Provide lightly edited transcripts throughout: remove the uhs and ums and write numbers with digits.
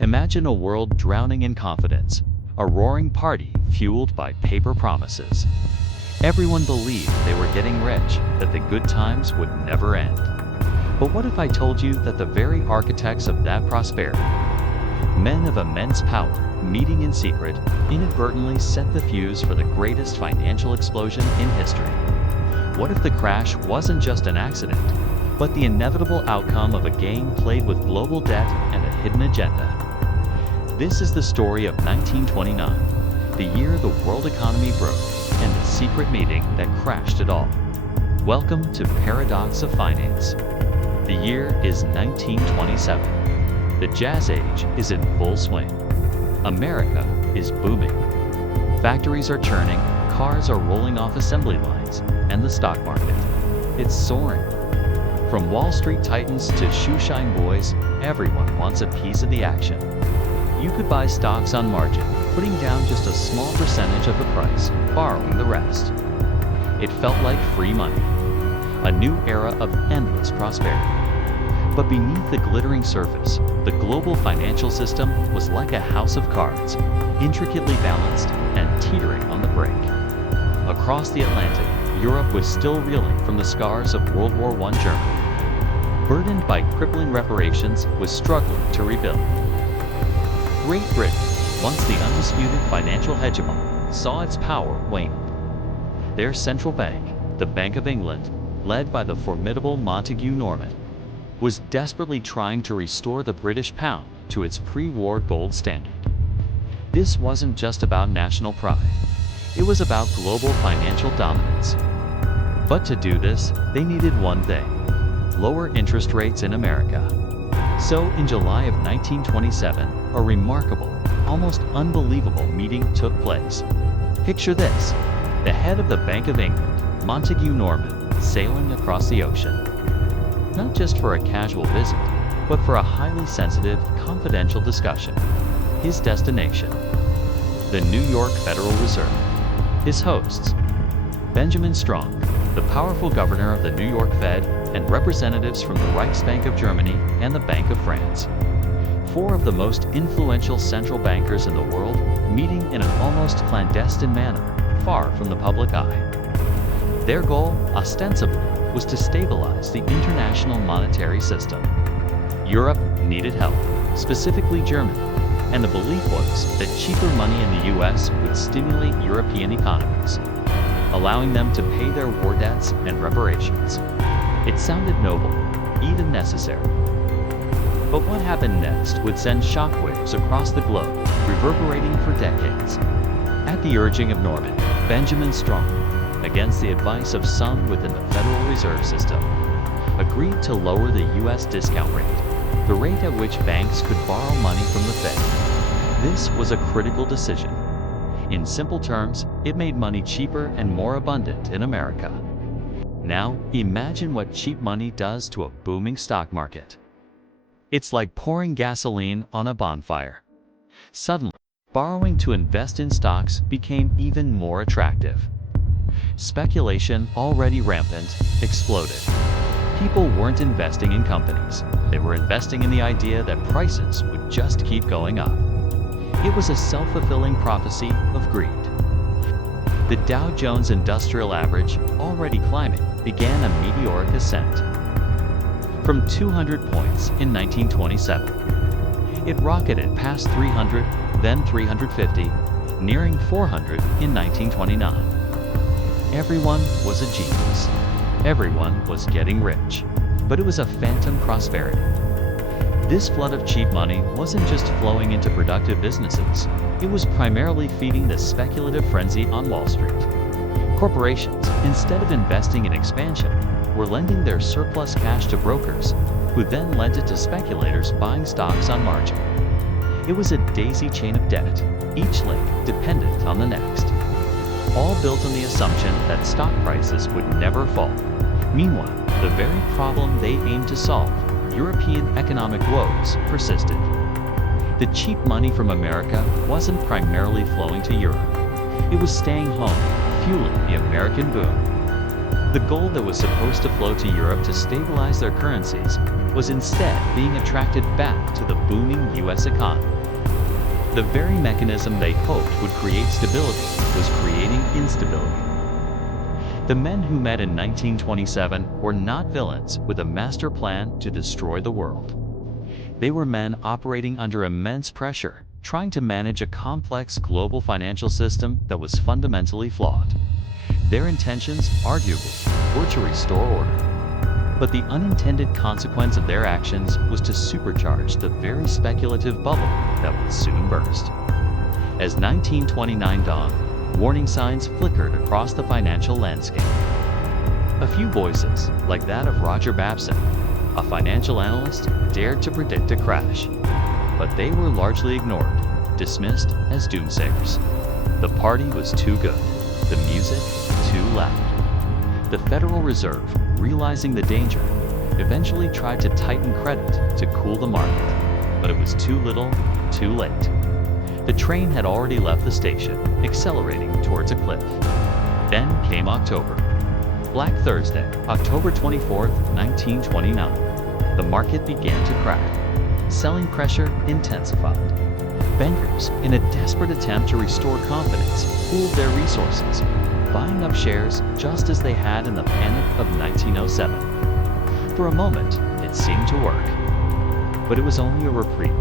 Imagine a world drowning in confidence, a roaring party fueled by paper promises. Everyone believed they were getting rich, that the good times would never end. But what if I told you that the very architects of that prosperity, men of immense power, meeting in secret, inadvertently set the fuse for the greatest financial explosion in history? What if the crash wasn't just an accident, but the inevitable outcome of a game played with global debt and a hidden agenda? This is the story of 1929, the year the world economy broke, and the secret meeting that crashed it all. Welcome to Paradox of Finance. The year is 1927. The Jazz Age is in full swing. America is booming. Factories are churning, cars are rolling off assembly lines, and the stock market, it's soaring. From Wall Street titans to shoeshine boys, everyone wants a piece of the action. You could buy stocks on margin, putting down just a small percentage of the price, borrowing the rest. It felt like free money, a new era of endless prosperity. But beneath the glittering surface, the global financial system was like a house of cards, intricately balanced and teetering on the brink. Across the Atlantic, Europe was still reeling from the scars of World War I Germany. Burdened by crippling reparations, was struggling to rebuild. Great Britain, once the undisputed financial hegemon, saw its power wane. Their central bank, the Bank of England, led by the formidable Montague Norman, was desperately trying to restore the British pound to its pre-war gold standard. This wasn't just about national pride. It was about global financial dominance. But to do this, they needed one thing: lower interest rates in America. So in July of 1927, a remarkable, almost unbelievable meeting took place. Picture this: the head of the Bank of England, Montague Norman, sailing across the ocean. Not just for a casual visit, but for a highly sensitive, confidential discussion. His destination: the New York Federal Reserve. His hosts: Benjamin Strong, the powerful governor of the New York Fed, and representatives from the Reichsbank of Germany and the Bank of France. Four of the most influential central bankers in the world meeting in an almost clandestine manner, far from the public eye. Their goal, ostensibly, was to stabilize the international monetary system. Europe needed help, specifically Germany, and the belief was that cheaper money in the US would stimulate European economies, allowing them to pay their war debts and reparations. It sounded noble, even necessary. But what happened next would send shockwaves across the globe, reverberating for decades. At the urging of Norman, Benjamin Strong, against the advice of some within the Federal Reserve System, agreed to lower the US discount rate, the rate at which banks could borrow money from the Fed. This was a critical decision. In simple terms, it made money cheaper and more abundant in America. Now, imagine what cheap money does to a booming stock market. It's like pouring gasoline on a bonfire. Suddenly, borrowing to invest in stocks became even more attractive. Speculation, already rampant, exploded. People weren't investing in companies. They were investing in the idea that prices would just keep going up. It was a self-fulfilling prophecy of greed. The Dow Jones Industrial Average, already climbing, began a meteoric ascent. From 200 points in 1927, it rocketed past 300, then 350, nearing 400 in 1929. Everyone was a genius. Everyone was getting rich. But it was a phantom prosperity. This flood of cheap money wasn't just flowing into productive businesses. It was primarily feeding the speculative frenzy on Wall Street. Corporations, instead of investing in expansion, were lending their surplus cash to brokers, who then lent it to speculators buying stocks on margin. It was a daisy chain of debt, each link dependent on the next, all built on the assumption that stock prices would never fall. Meanwhile, the very problem they aimed to solve, European economic woes, persisted. The cheap money from America wasn't primarily flowing to Europe. It was staying home, fueling the American boom. The gold that was supposed to flow to Europe to stabilize their currencies was instead being attracted back to the booming US economy. The very mechanism they hoped would create stability was creating instability. The men who met in 1927 were not villains with a master plan to destroy the world. They were men operating under immense pressure, trying to manage a complex global financial system that was fundamentally flawed. Their intentions, arguably, were to restore order. But the unintended consequence of their actions was to supercharge the very speculative bubble that would soon burst. As 1929 dawned, warning signs flickered across the financial landscape. A few voices, like that of Roger Babson, a financial analyst, dared to predict a crash. But they were largely ignored, dismissed as doomsayers. The party was too good, the music too loud. The Federal Reserve, realizing the danger, eventually tried to tighten credit to cool the market, but it was too little, too late. The train had already left the station, accelerating towards a cliff. Then came October. Black Thursday, October 24, 1929. The market began to crack. Selling pressure intensified. Bankers, in a desperate attempt to restore confidence, pooled their resources, buying up shares just as they had in the panic of 1907. For a moment, it seemed to work. But it was only a reprieve.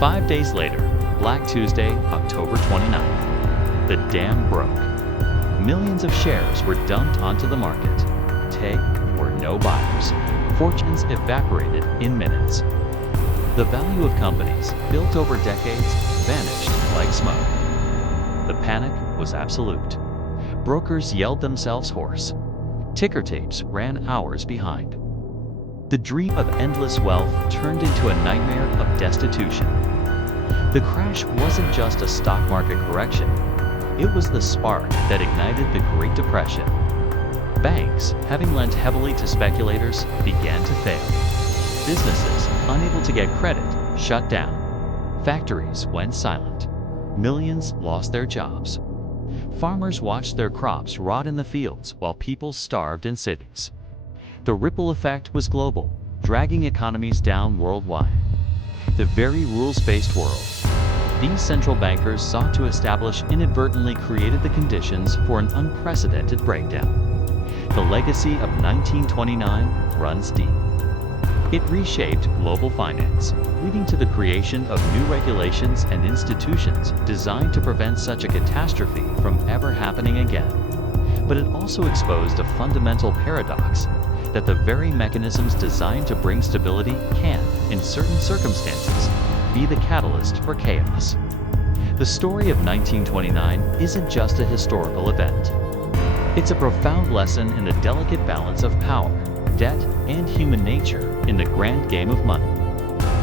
5 days later, Black Tuesday, October 29th, the dam broke. Millions of shares were dumped onto the market. There were no buyers. Fortunes evaporated in minutes. The value of companies, built over decades, vanished like smoke. The panic was absolute. Brokers yelled themselves hoarse. Ticker tapes ran hours behind. The dream of endless wealth turned into a nightmare of destitution. The crash wasn't just a stock market correction. It was the spark that ignited the Great Depression. Banks, having lent heavily to speculators, began to fail. Businesses, unable to get credit, shut down. Factories went silent. Millions lost their jobs. Farmers watched their crops rot in the fields while people starved in cities. The ripple effect was global, dragging economies down worldwide. The very rules-based world these central bankers sought to establish inadvertently created the conditions for an unprecedented breakdown. The legacy of 1929 runs deep. It reshaped global finance, leading to the creation of new regulations and institutions designed to prevent such a catastrophe from ever happening again. But it also exposed a fundamental paradox that the very mechanisms designed to bring stability can, in certain circumstances, be the catalyst for chaos. The story of 1929 isn't just a historical event. It's a profound lesson in the delicate balance of power, debt, and human nature in the grand game of money.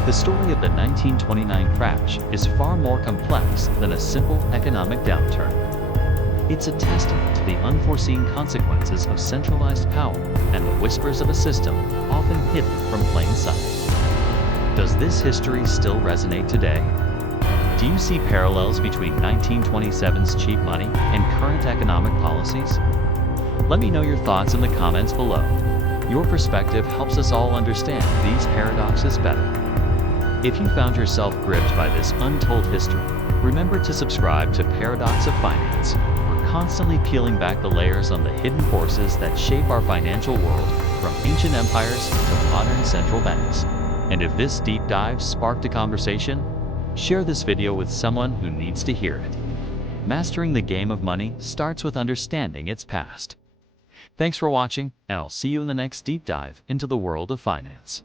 The story of the 1929 crash is far more complex than a simple economic downturn. It's a testament to the unforeseen consequences of centralized power and the whispers of a system often hidden from plain sight. Does this history still resonate today? Do you see parallels between 1927's cheap money and current economic policies? Let me know your thoughts in the comments below. Your perspective helps us all understand these paradoxes better. If you found yourself gripped by this untold history, remember to subscribe to Paradox of Finance. We're constantly peeling back the layers on the hidden forces that shape our financial world, from ancient empires to modern central banks. And if this deep dive sparked a conversation, share this video with someone who needs to hear it. Mastering the game of money starts with understanding its past. Thanks for watching, and I'll see you in the next deep dive into the world of finance.